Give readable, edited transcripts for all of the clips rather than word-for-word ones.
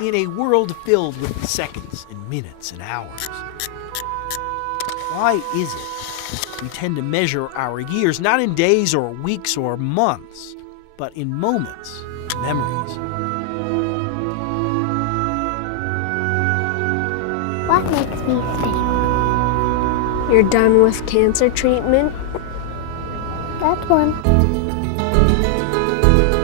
In a world filled with seconds and minutes and hours, why is it we tend to measure our years not in days or weeks or months, but in moments, memories? What makes me special? You're done with cancer treatment? That one.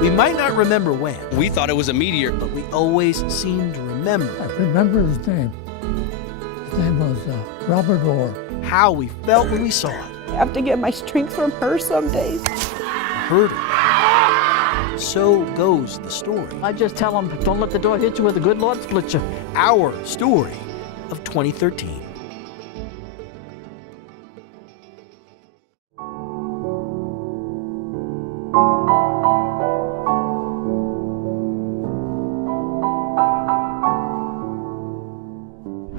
We might not remember when, We thought it was a meteor. but we always seem to remember I remember his name. His name was Robert Orr. how we felt when we saw it, I have to get my strength from her some days. heard it. So goes the story. I just tell them, don't let the door hit you with the good Lord split you. Our story of 2013.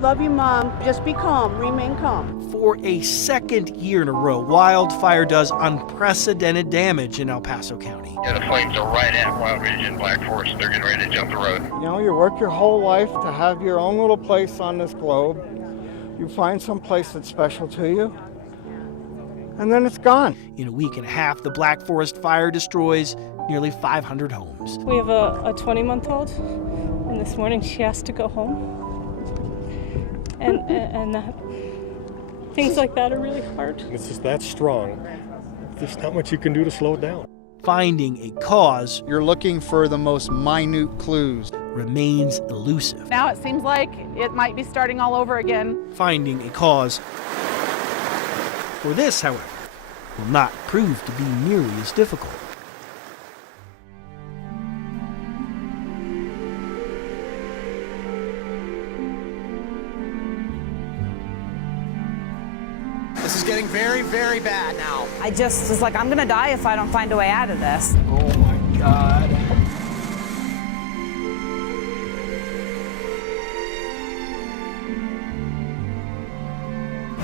Love you, Mom. Just be calm. Remain calm. For a second year in a row, wildfire does unprecedented damage in El Paso County. Yeah, the flames are right at Wild Ridge and Black Forest. They're getting ready to jump the road. You know, you work your whole life to have your own little place on this globe. You find some place that's special to you, and then it's gone. In a week and a half, the Black Forest fire destroys nearly 500 homes. We have a 20-month-old, and this morning she asked to go home. And things like that are really hard. It's just that strong. There's not much you can do to slow it down. Finding a cause You're looking for the most minute clues. remains elusive. Now it seems like it might be starting all over again. Finding a cause for this, however, will not prove to be nearly as difficult. This is getting very, very bad now. I just was like, I'm gonna die if I don't find a way out of this. Oh my God.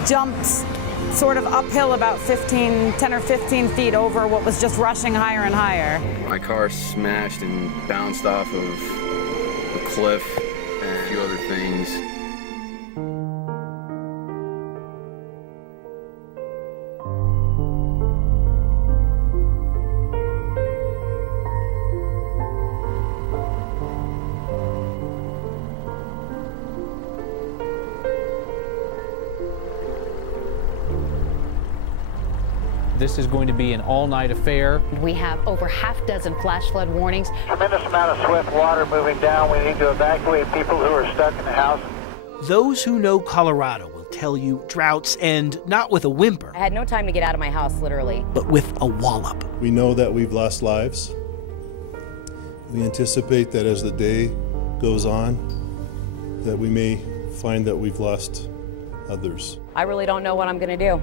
Jumped sort of uphill about 10 or 15 feet over what was just rushing higher and higher. My car smashed and bounced off of a cliff and a few other things. This is going to be an all-night affair. We have over half dozen flash flood warnings. Tremendous amount of swift water moving down. We need to evacuate people who are stuck in the house. Those who know Colorado will tell you droughts end not with a whimper, I had no time to get out of my house, literally. but with a wallop. We know that we've lost lives. We anticipate that as the day goes on, that we may find that we've lost others. I really don't know what I'm gonna do.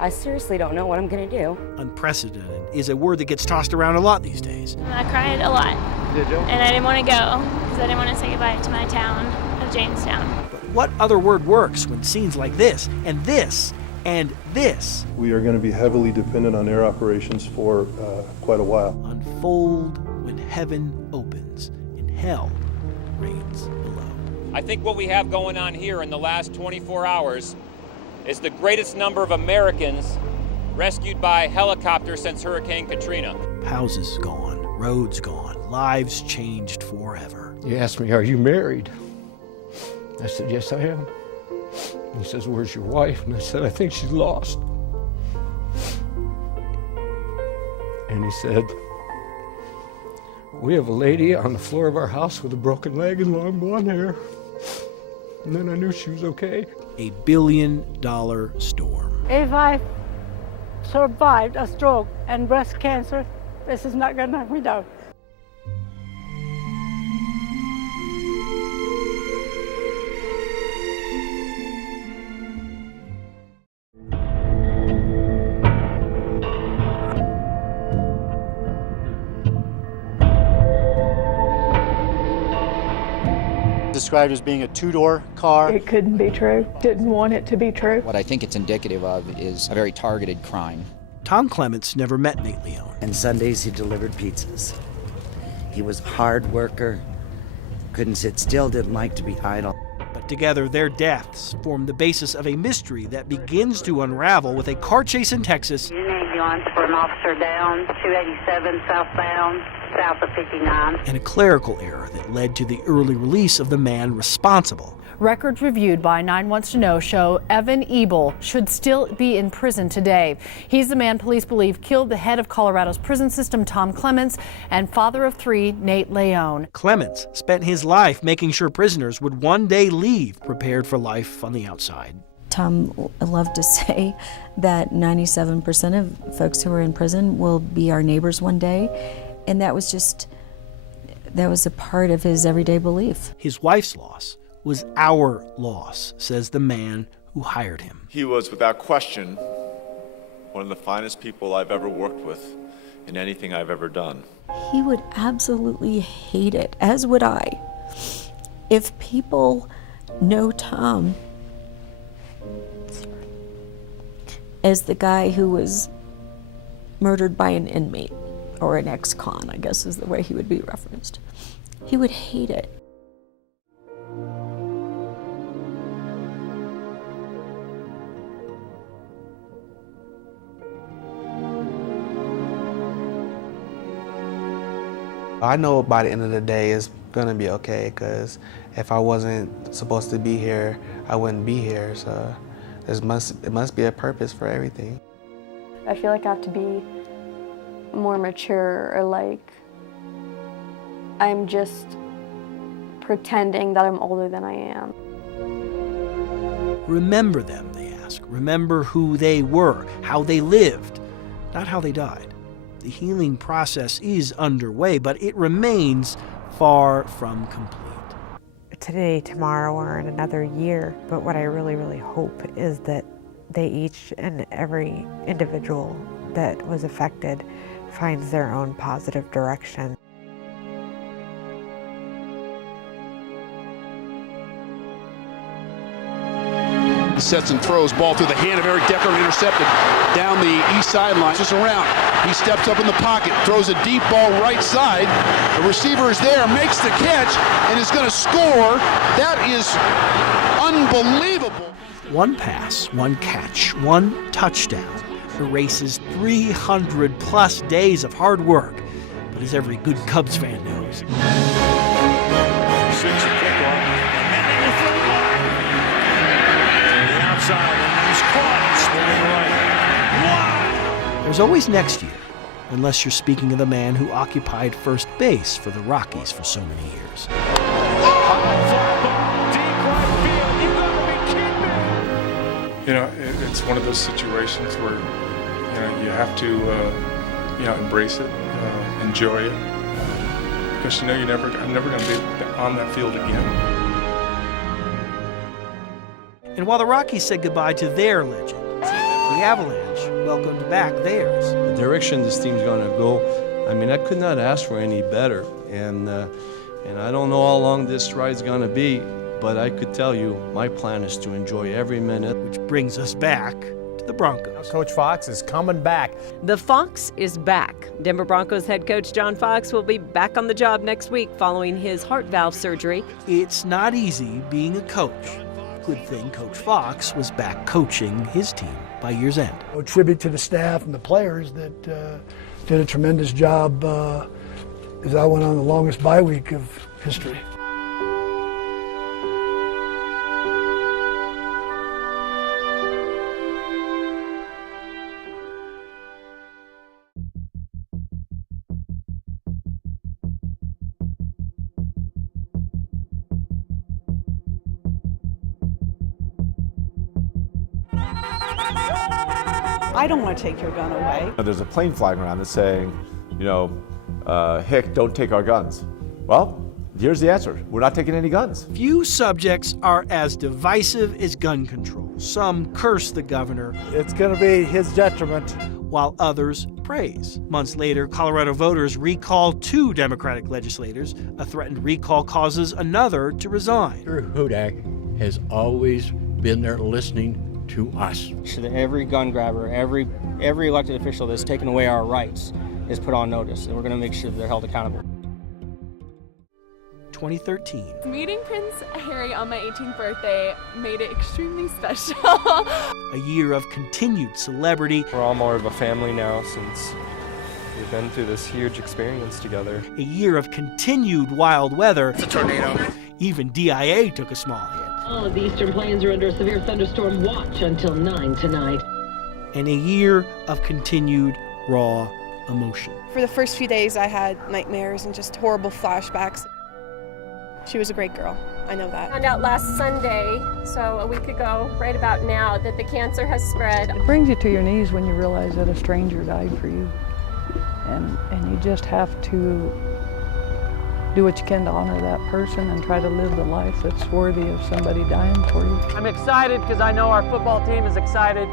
I seriously don't know what I'm gonna do. Unprecedented is a word that gets tossed around a lot these days. I cried a lot. Did you? And I didn't want to go because I didn't want to say goodbye to my town of Jamestown. But what other word works when scenes like this, and this, and this We are going to be heavily dependent on air operations for quite a while. unfold when heaven opens and hell reigns below? I think what we have going on here in the last 24 hours is the greatest number of Americans rescued by helicopter since Hurricane Katrina. Houses gone, roads gone, lives changed forever. He asked me, "Are you married?" I said, "Yes, I am." He says, "Where's your wife?" And I said, "I think she's lost." And he said, "We have a lady on the floor of our house with a broken leg and long blonde hair." And then I knew she was okay. A billion-dollar storm. If I survived a stroke and breast cancer, this is not gonna knock me down. Described as being a two-door car. It couldn't be true. Didn't want it to be true. What I think it's indicative of is a very targeted crime. Tom Clements never met Nate Leone. And Sundays he delivered pizzas. He was a hard worker, couldn't sit still, didn't like to be idle. But together, their deaths form the basis of a mystery that begins to unravel with a car chase in Texas. Ambulance for an officer down, 287 southbound, south of 59. And a clerical error that led to the early release of the man responsible. Records reviewed by 9 Wants to Know show Evan Ebel should still be in prison today. He's the man police believe killed the head of Colorado's prison system, Tom Clements, and father of 3, Nate Leone. Clements spent his life making sure prisoners would one day leave prepared for life on the outside. Tom loved to say that 97% of folks who are in prison will be our neighbors one day, and that was a part of his everyday belief. His wife's loss was our loss, says the man who hired him. He was, without question, one of the finest people I've ever worked with in anything I've ever done. He would absolutely hate it, as would I, if people know Tom as the guy who was murdered by an inmate, or an ex-con, I guess is the way he would be referenced. He would hate it. I know by the end of the day it's gonna be okay, because if I wasn't supposed to be here, I wouldn't be here. So it must be a purpose for everything. I feel like I have to be more mature, or like I'm just pretending that I'm older than I am. Remember them, they ask. Remember who they were, how they lived, not how they died. The healing process is underway, but it remains far from complete. Today, tomorrow, or in another year, but what I really, really hope is that they each and every individual that was affected finds their own positive direction. Sets and throws, ball through the hand of Eric Decker, intercepted down the east sideline, just around. He steps up in the pocket, throws a deep ball right side. The receiver is there, makes the catch, and is going to score. That is unbelievable. One pass, one catch, one touchdown erases 300-plus days of hard work. But as every good Cubs fan knows, there's always next year, unless you're speaking of the man who occupied first base for the Rockies for so many years. You know, it's one of those situations where, you know, you have to, embrace it, enjoy it, because I'm never going to be on that field again. And while the Rockies said goodbye to their legend, the Avalanche welcomed back theirs. The direction this team's going to go, I mean, I could not ask for any better. And I don't know how long this ride's going to be, but I could tell you my plan is to enjoy every minute. Which brings us back to the Broncos. Coach Fox is coming back. The Fox is back. Denver Broncos head coach John Fox will be back on the job next week following his heart valve surgery. It's not easy being a coach. Good thing Coach Fox was back coaching his team by year's end. A tribute to the staff and the players that did a tremendous job as I went on the longest bye week of history. I don't want to take your gun away. There's a plane flying around that's saying, Hick, don't take our guns. Well, here's the answer. We're not taking any guns. Few subjects are as divisive as gun control. Some curse the governor. It's going to be his detriment. While others praise. Months later, Colorado voters recalled 2 Democratic legislators. A threatened recall causes another to resign. Hudak has always been there listening to us. So that every gun grabber, every elected official that's taken away our rights is put on notice, and we're going to make sure that they're held accountable. 2013. Meeting Prince Harry on my 18th birthday made it extremely special. A year of continued celebrity. We're all more of a family now since we've been through this huge experience together. A year of continued wild weather. It's a tornado. Even DIA took a small hit. All of the eastern plains are under a severe thunderstorm watch until 9 tonight. And a year of continued raw emotion. For the first few days, I had nightmares and just horrible flashbacks. She was a great girl. I know that. Found out last Sunday, so a week ago, right about now, that the cancer has spread. It brings you to your knees when you realize that a stranger died for you. And you just have to do what you can to honor that person and try to live the life that's worthy of somebody dying for you. I'm excited because I know our football team is excited,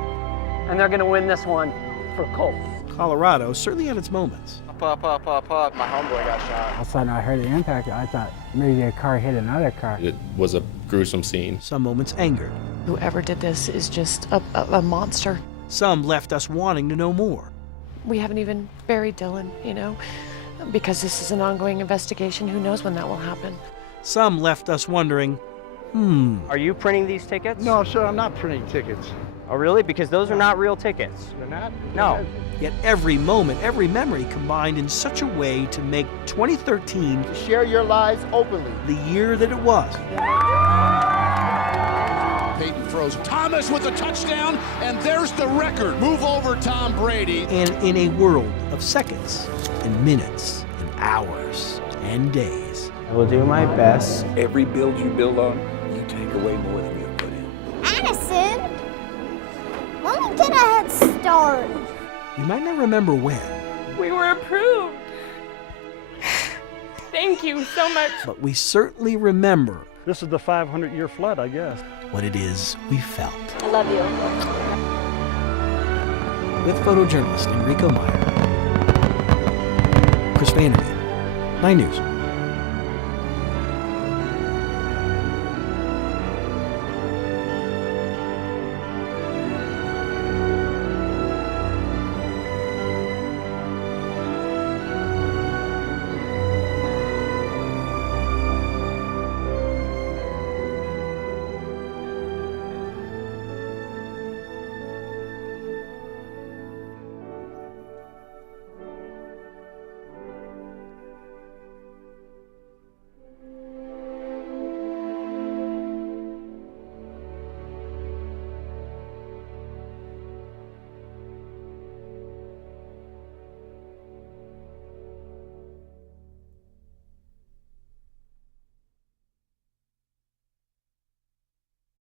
and they're going to win this one for Colt. Colorado certainly had its moments. Pop. My homeboy got shot. All of a sudden I heard the impact. I thought maybe a car hit another car. It was a gruesome scene. Some moments angered. Whoever did this is just a monster. Some left us wanting to know more. We haven't even buried Dylan, because this is an ongoing investigation. Who knows when that will happen? Some left us wondering, Are you printing these tickets? No, sir, I'm not printing tickets. Oh, really? Because those are not real tickets. They're not? No. Yet every moment, every memory combined in such a way to make 2013 share your lives openly. The year that it was. Peyton throws. Thomas with a touchdown, and there's the record. Move over, Tom Brady. And in a world of seconds and minutes and hours and days. I will do my best. Every build you build on, you take away more than you put in. Addison, let me get a head start. You might not remember when. We were approved. Thank you so much. But we certainly remember. This is the 500-year flood, I guess. What it is we felt. I love you. With photojournalist Enrico Meyer, Chris Vandermeer, 9 News.